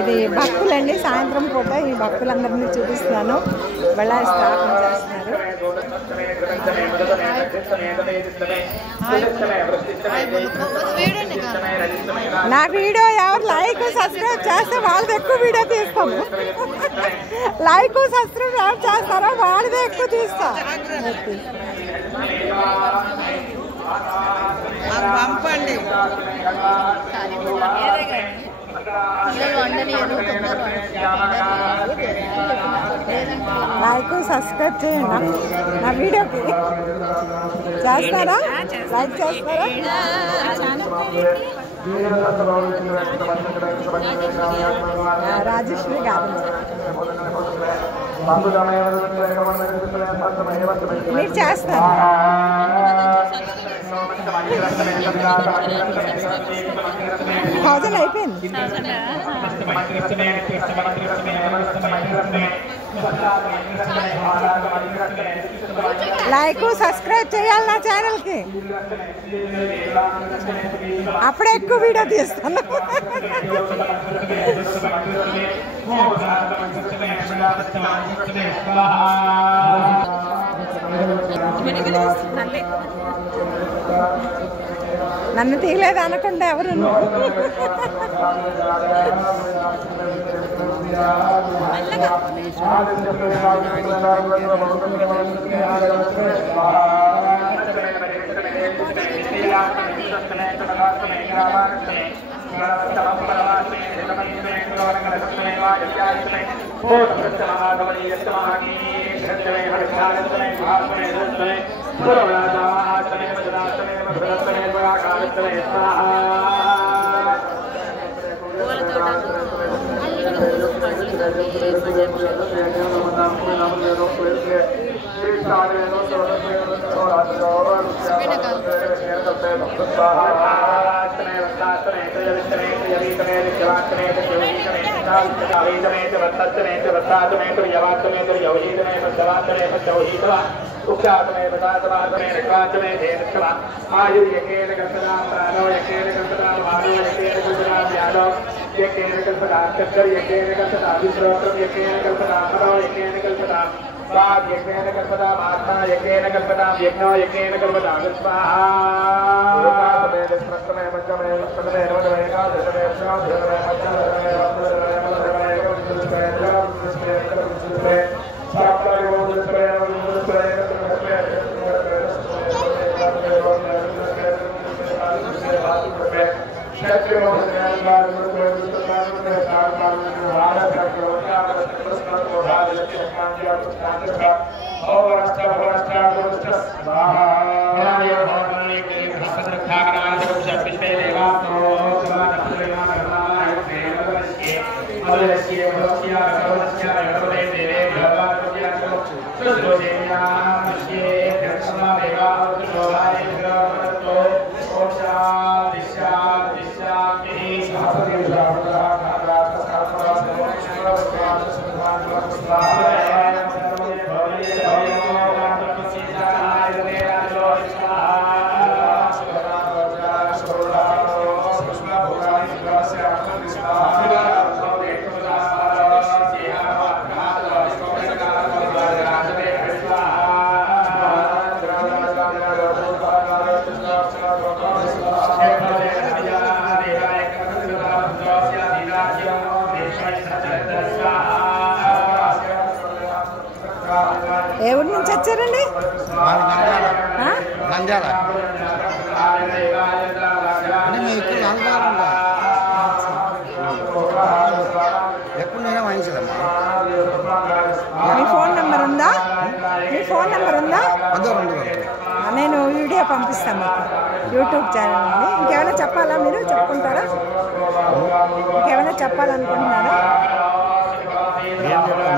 ఇది భక్తులండి. సాయంత్రం పూట ఈ భక్తులందరినీ చూపిస్తున్నాను. వెళ్ళ స్థాపన చేస్తున్నారు. నా వీడియో ఎవరు లైక్ సబ్స్క్రైబ్ చేస్తే వాళ్ళది ఎక్కువ వీడియో తీస్తాము. లైక్ సబ్స్క్రైబ్ ఎవరు చేస్తారో వాళ్ళదే ఎక్కువ తీస్తాం. పంపండి. లైక్ సబ్స్క్రైబ్ చేయండి. నా వీడియోకి చేస్తారా? లైక్ చేస్తారా? రాజేశ్వరి గారు మీరు చేస్తారు. థౌజండ్ అయిపోయింది. లైక్ సబ్స్క్రైబ్ చేయాలి నా ఛానల్కి. అప్పుడే ఎక్కువ వీడియో తీస్తాను. నన్ను తీయలేదు అనకుండా ఎవరు ఎవరి నుంచి వచ్చారండి? మీ ఫోన్ నెంబర్ ఉందా? మీ ఫోన్ నెంబర్ ఉందా? నేను వీడియో పంపిస్తాను మీకు యూట్యూబ్ ఛానల్ అండి. ఇంకేమైనా చెప్పాలా? మీరు చెప్పుకుంటారా? ఇంకేమైనా చెప్పాలనుకుంటున్నారా?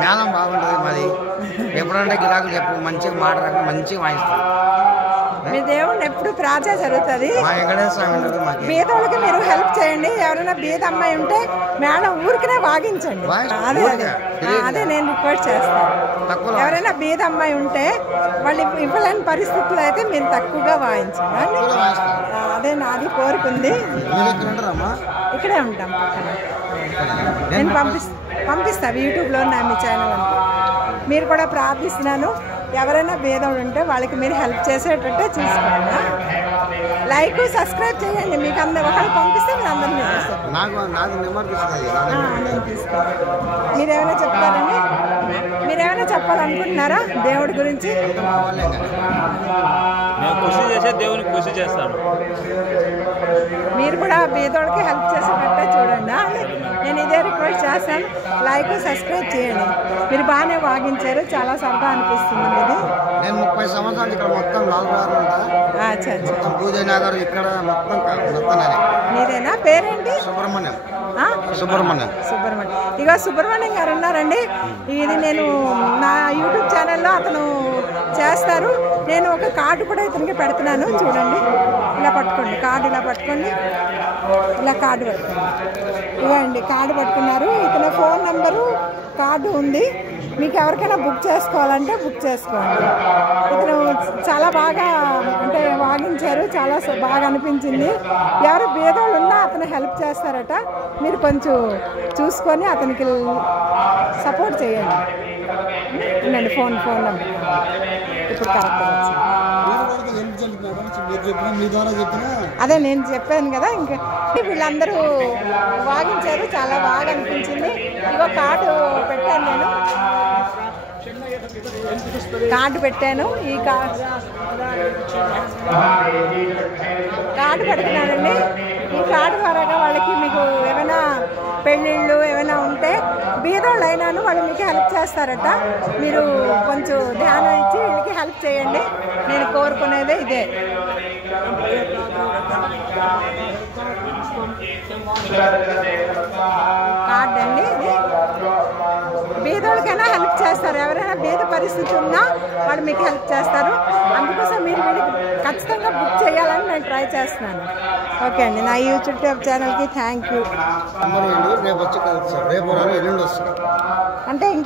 జ్ఞానం బాగుంటుంది మరి. ఎప్పుడంటే గిరాకులు చెప్పు మంచిగా మాట మంచిగా వాయిస్తాం. మీ దేవుడిని ఎప్పుడు ప్రార్థన జరుగుతుంది. మా బీదోళ్ళకి మీరు హెల్ప్ చేయండి. ఎవరైనా బీద అమ్మాయి ఉంటే మేడం ఊరికనే వాగించండి. అదే నేను రిక్వెస్ట్ చేస్తాను. ఎవరైనా బీద అమ్మాయి ఉంటే వాళ్ళు ఇవ్వలేని పరిస్థితుల్లో అయితే మీరు తక్కువగా వాయించండి. అదే నాది కోరుకుంది. ఇక్కడే ఉంటాం పక్కన. నేను పంపిస్తాను యూట్యూబ్లో నా మీ ఛానల్ అంతా. మీరు కూడా ప్రార్థిస్తున్నాను, ఎవరైనా భేదం ఉంటే వాళ్ళకి మీరు హెల్ప్ చేసేటట్టే చూసుకోండి. లైక్ సబ్స్క్రైబ్ చేయండి. మీకు ఒకళ్ళు పంపిస్తే మీరు అందరినీ మీరేమైనా చెప్తారండి? మీరేమైనా చెప్పాలనుకుంటున్నారా దేవుడి గురించి? మీరు కూడా పేదోడికి హెల్ప్ చేసేటట్టే చూడండి. నేను ఇదే రిక్వెస్ట్ చేస్తాను, లైక్ సబ్స్క్రైబ్ చేయండి. మీరు బాగానే వాగించారు, చాలా సరదా అనిపిస్తుంది మీది. నేను 30 సంవత్సరాలు ఇక్కడ మొత్తం 4 పూజనగర్ ఇక్కడ మొత్తం మీదేనా? పేరేంటి? సుబ్రహ్మణ్యం. ఇక సుబ్రహ్మణ్యం గారు ఉన్నారండి. ఇది నేను నా యూట్యూబ్ ఛానల్లో అతను చేస్తారు. నేను ఒక కార్డు కూడా ఇతనికి పెడుతున్నాను, చూడండి. ఇలా పట్టుకోండి, కార్డు ఇలా పట్టుకోండి, ఇలా కార్డు పట్టుకోండి. ఇవ్వండి, కార్డు పట్టుకున్నారు. ఇతని ఫోన్ నెంబరు కార్డు ఉంది. మీకు ఎవరికైనా బుక్ చేసుకోవాలంటే బుక్ చేసుకోండి. ఇతను చాలా బాగా అంటే వాగించారు, చాలా బాగా అనిపించింది. ఎవరు భేదాలు ఉన్నా అతను హెల్ప్ చేస్తారట. మీరు కొంచెం చూసుకొని అతనికి సపోర్ట్ చేయండి. ఉండండి, ఫోన్ నెంబర్ ఇప్పుడు కరెక్ట్గా అదే నేను చెప్పాను కదా. ఇంకా వీళ్ళందరూ వాగించారు, చాలా బాగా అనిపించింది. ఇగో కార్డు పెట్టాను, నేను కార్డు పెట్టాను. ఈ కార్డు పెడుతున్నానండి. ఈ కార్డు ద్వారాగా వాళ్ళకి మీకు ఏమైనా పెళ్ళిళ్ళు ఏమైనా ఉంటే బీదోళ్ళు అయినాను వాళ్ళు మీకు హెల్ప్ చేస్తారట. మీరు కొంచెం ధ్యానం ఇచ్చి వీళ్ళకి హెల్ప్ చేయండి. నేను కోరుకునేదే ఇదే. కార్డు అండి ఇది. బీదోళ్ళకైనా హెల్ప్ చేస్తారు. ఎవరైనా బీద పరిస్థితి ఉన్నా వాళ్ళు మీకు హెల్ప్ చేస్తారు. అందుకోసం మీరు వీళ్ళకి ఖచ్చితంగా బుక్ చేయాలని నేను ట్రై చేస్తున్నాను. ఓకే అండి, నా యూట్యూబ్ ఛానల్కి థ్యాంక్ యూ. అంటే ఇంకా